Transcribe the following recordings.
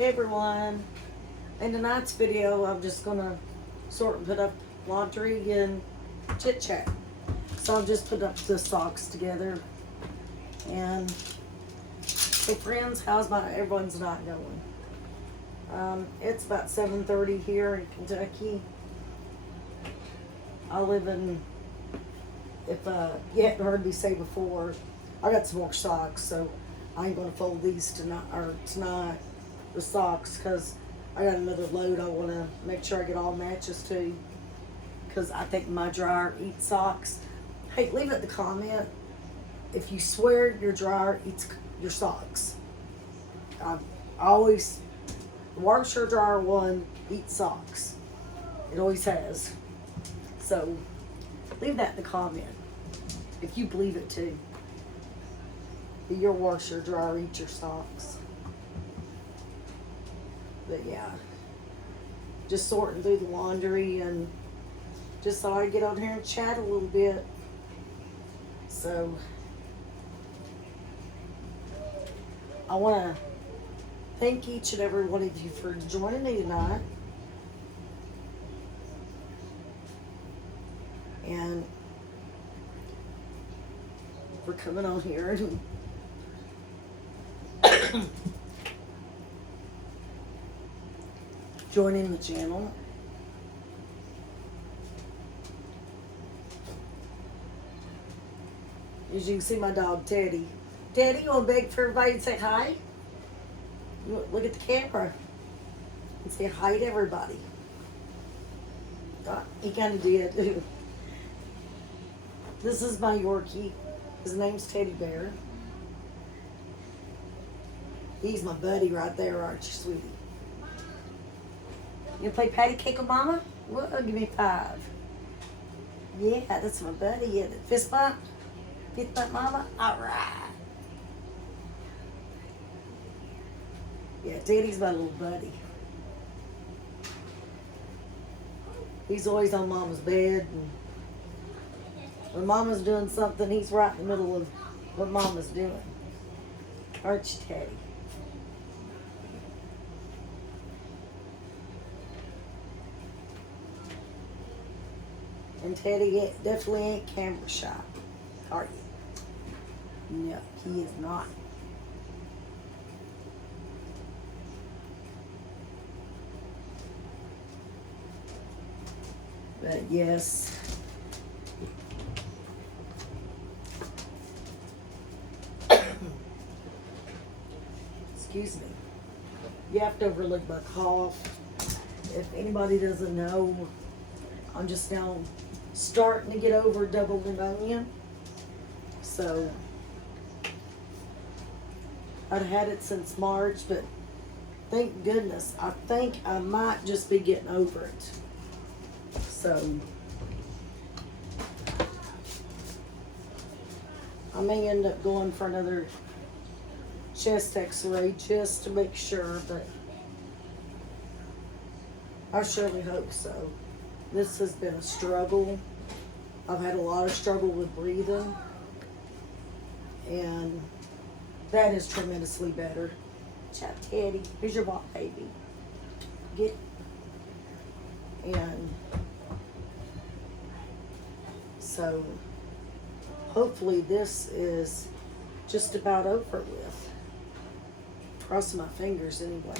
Hey everyone, in tonight's video I'm just gonna sort and put up laundry and chit chat. So I've just put up the socks together. And so friends, everyone's not going? It's about 7:30 here in Kentucky. I live in, if you hadn't heard me say before, I got some more socks, so I ain't gonna fold these tonight, the socks, because I got another load I want to make sure I get all matches to, because I think my dryer eats socks. Hey, leave it in the comment if you swear your dryer eats your socks. I always, washer dryer one eats socks. It always has. So leave that in the comment if you believe it too. That your washer dryer eats your socks. But yeah, just sorting through the laundry and just thought I'd get on here and chat a little bit. So I want to thank each and every one of you for joining me tonight. And for coming on here and joining the channel. As you can see, my dog Teddy. Teddy, you want to beg for everybody to say hi? Look at the camera and say hi to everybody. He kind of did. This is my Yorkie. His name's Teddy Bear. He's my buddy right there, aren't you, sweetie? You play patty cake with mama? Well, give me 5. Yeah, that's my buddy. Yeah, fist bump? Fist bump, mama? All right. Yeah, Teddy's my little buddy. He's always on mama's bed. And when mama's doing something, he's right in the middle of what mama's doing. Aren't you, Teddy? And Teddy definitely ain't camera shy, are you? No, he is not. But yes. Excuse me. You have to overlook my cough. If anybody doesn't know, I'm just now starting to get over double pneumonia. So I'd had it since March, but thank goodness, I think I might just be getting over it. So I may end up going for another chest x-ray just to make sure, but I surely hope so. This has been a struggle. I've had a lot of struggle with breathing, and that is tremendously better. Ciao, Teddy. Here's your ball, baby. Get. And so hopefully this is just about over with. Crossing my fingers anyway.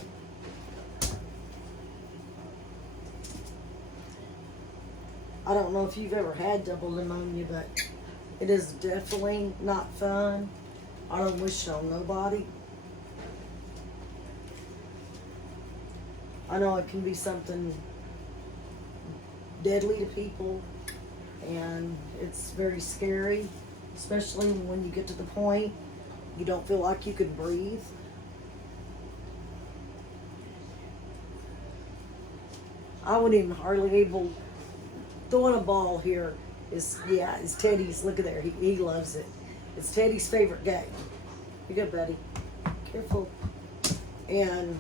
I don't know if you've ever had double pneumonia, but it is definitely not fun. I don't wish it on nobody. I know it can be something deadly to people, and it's very scary, especially when you get to the point you don't feel like you can breathe. I wouldn't even hardly able. Throwing a ball here is Teddy's. Look at there, he loves it. It's Teddy's favorite game. You good, buddy? Careful. And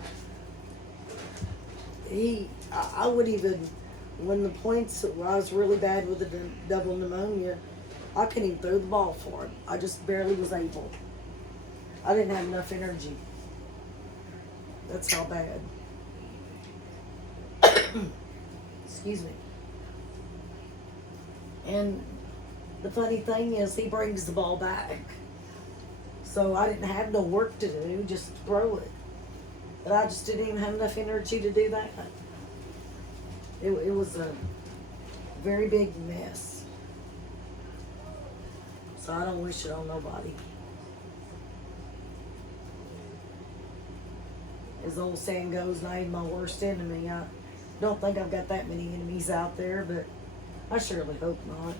I would even, when the points where I was really bad with the double pneumonia, I couldn't even throw the ball for him. I just barely was able. I didn't have enough energy. That's how bad. Excuse me. And the funny thing is, he brings the ball back. So I didn't have no work to do, just throw it. But I just didn't even have enough energy to do that. It was a very big mess. So I don't wish it on nobody. As the old saying goes, not even my worst enemy. I don't think I've got that many enemies out there, but I surely hope not.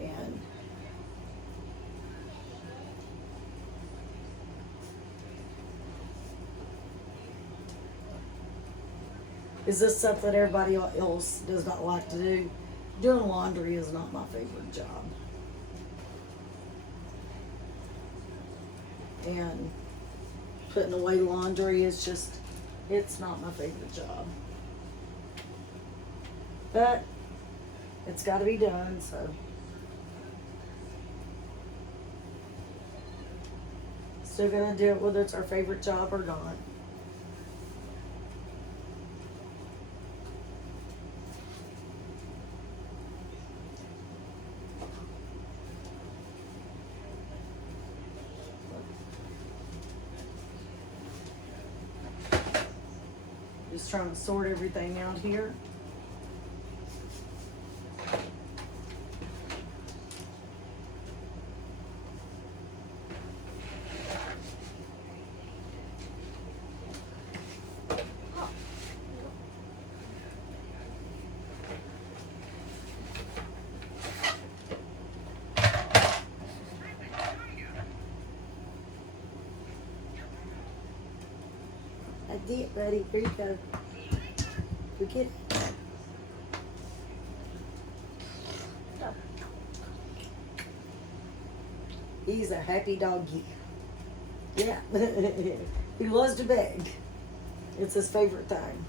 And is this something everybody else does not like to do? Doing laundry is not my favorite job. And putting away laundry is just, it's not my favorite job. But it's got to be done, so. Still gonna do it whether it's our favorite job or not. Just trying to sort everything out here. I did, buddy. Here you go. Forget it. He's a happy doggy. Yeah. He loves to beg. It's his favorite time.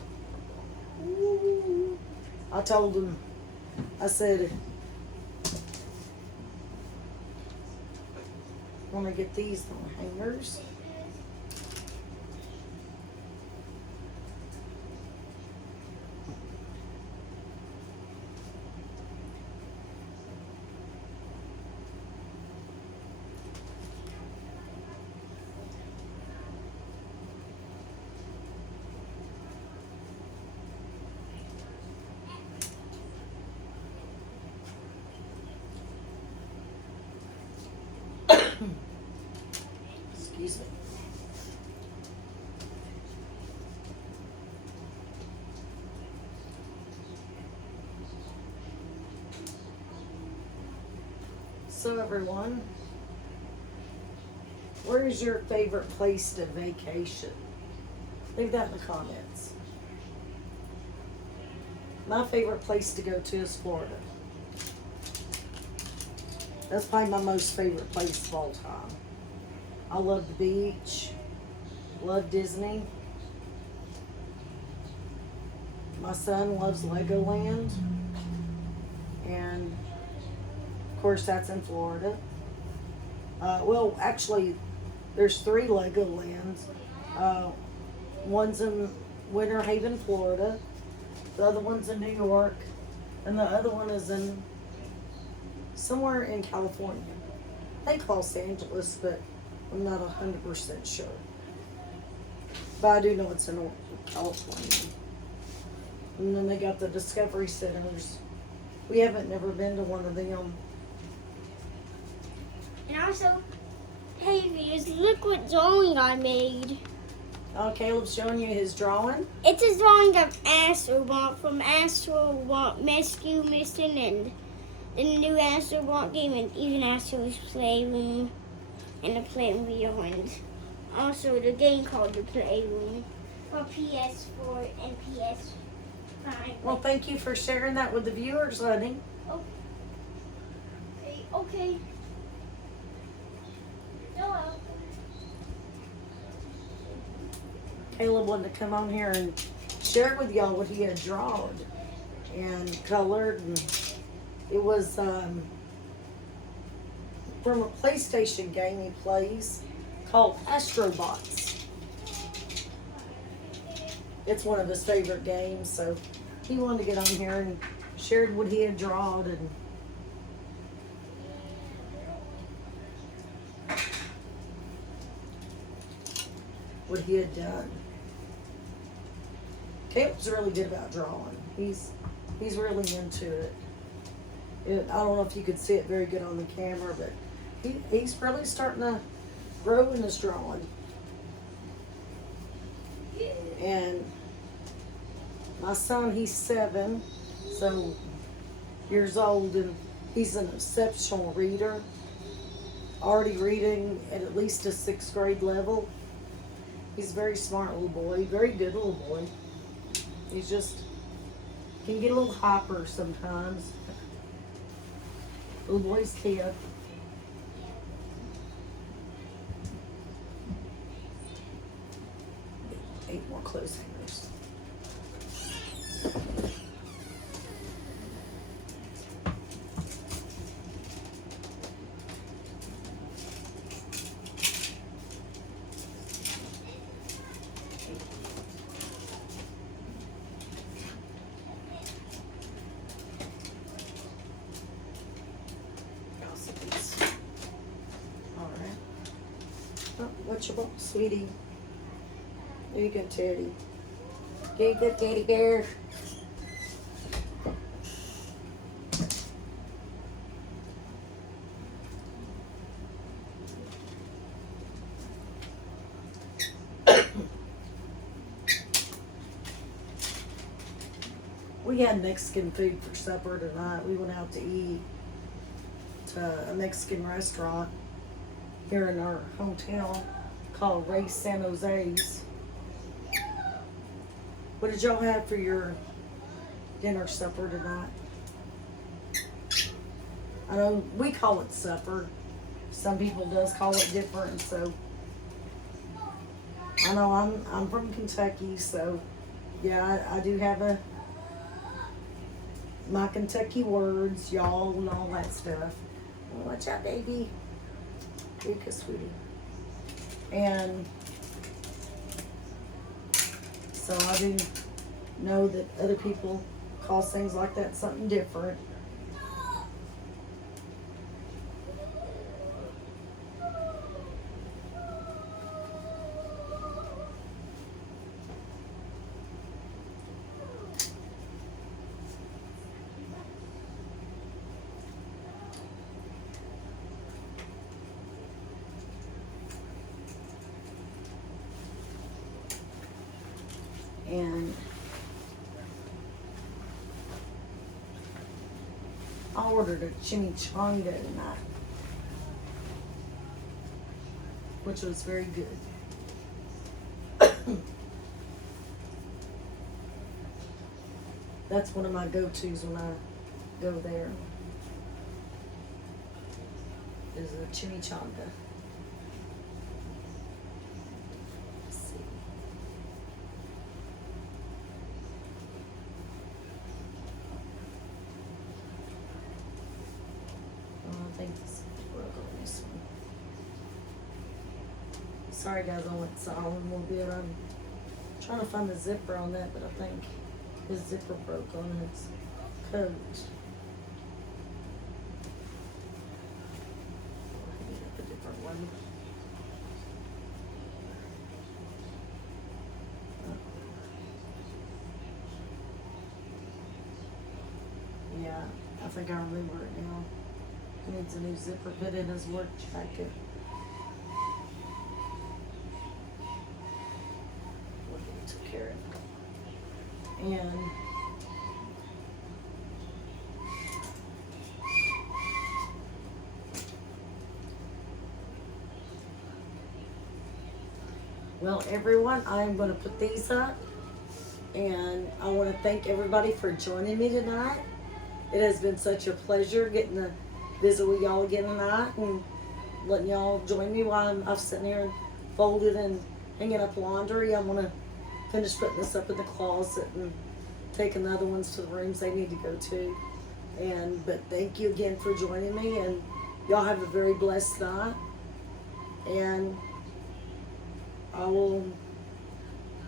I told him, I said, want to get these on hangers. Excuse me. So everyone, where is your favorite place to vacation? Leave that in the comments. My favorite place to go to is Florida. That's probably my most favorite place of all time. I love the beach, love Disney. My son loves Legoland, and of course that's in Florida. Well, actually, there's 3 Legolands. One's in Winter Haven, Florida. The other one's in New York, and the other one is in somewhere in California. I think Los Angeles, but I'm not 100% sure. But I do know it's in California. And then they got the Discovery Centers. We haven't never been to one of them. And also, hey viewers, look what drawing I made. Caleb's showing you his drawing. It's a drawing of Astrobot from Astrobot Rescue Mission and the new Astrobot game, and even Astro's Playroom and the Playroom Beyond. Also, the game called the Playroom for PS4 and PS5. Well, thank you for sharing that with the viewers, honey. Okay. You're welcome. Caleb wanted to come on here and share with y'all what he had drawn and colored, and it was from a PlayStation game he plays. called Astrobots. It's one of his favorite games, so he wanted to get on here and shared what he had drawn and what he had done. Caleb's really good about drawing. He's really into it. I don't know if you could see it very good on the camera, but he's really starting to grow in his drawing. And my son, he's 7 years old, and he's an exceptional reader. Already reading at least a 6th grade level. He's a very smart little boy, very good little boy. He's just, can get a little hyper sometimes. Little boys can. Eight more clothes hangers. What's your book, sweetie? There you go, Teddy. There you go, teddy bear. We had Mexican food for supper tonight. We went out to eat to a Mexican restaurant here in our hometown called Ray San Jose's. What did y'all have for your dinner supper tonight? I know we call it supper. Some people does call it different, so I know I'm from Kentucky, so yeah, I do have my Kentucky words, y'all, and all that stuff. Watch out, baby. Luca, sweetie. And so I do know that other people call things like that something different. And I ordered a chimichanga tonight, which was very good. That's one of my go-tos when I go there, is a chimichanga. Sorry guys, I went silent a little bit. I'm trying to find the zipper on that, but I think his zipper broke on his coat. I need a different one. Yeah, I think I remember it now. He needs a new zipper fit in his work jacket. Took care of it. And well, everyone, I'm going to put these up, and I want to thank everybody for joining me tonight. It has been such a pleasure getting to visit with y'all again tonight and letting y'all join me while I'm sitting here and folded and hanging up laundry. I'm going to finish putting this up in the closet and taking the other ones to the rooms they need to go to. But thank you again for joining me, and y'all have a very blessed night. And I will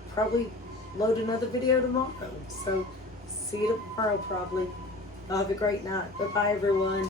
probably load another video tomorrow. So see you tomorrow probably. Have a great night. Bye-bye, everyone.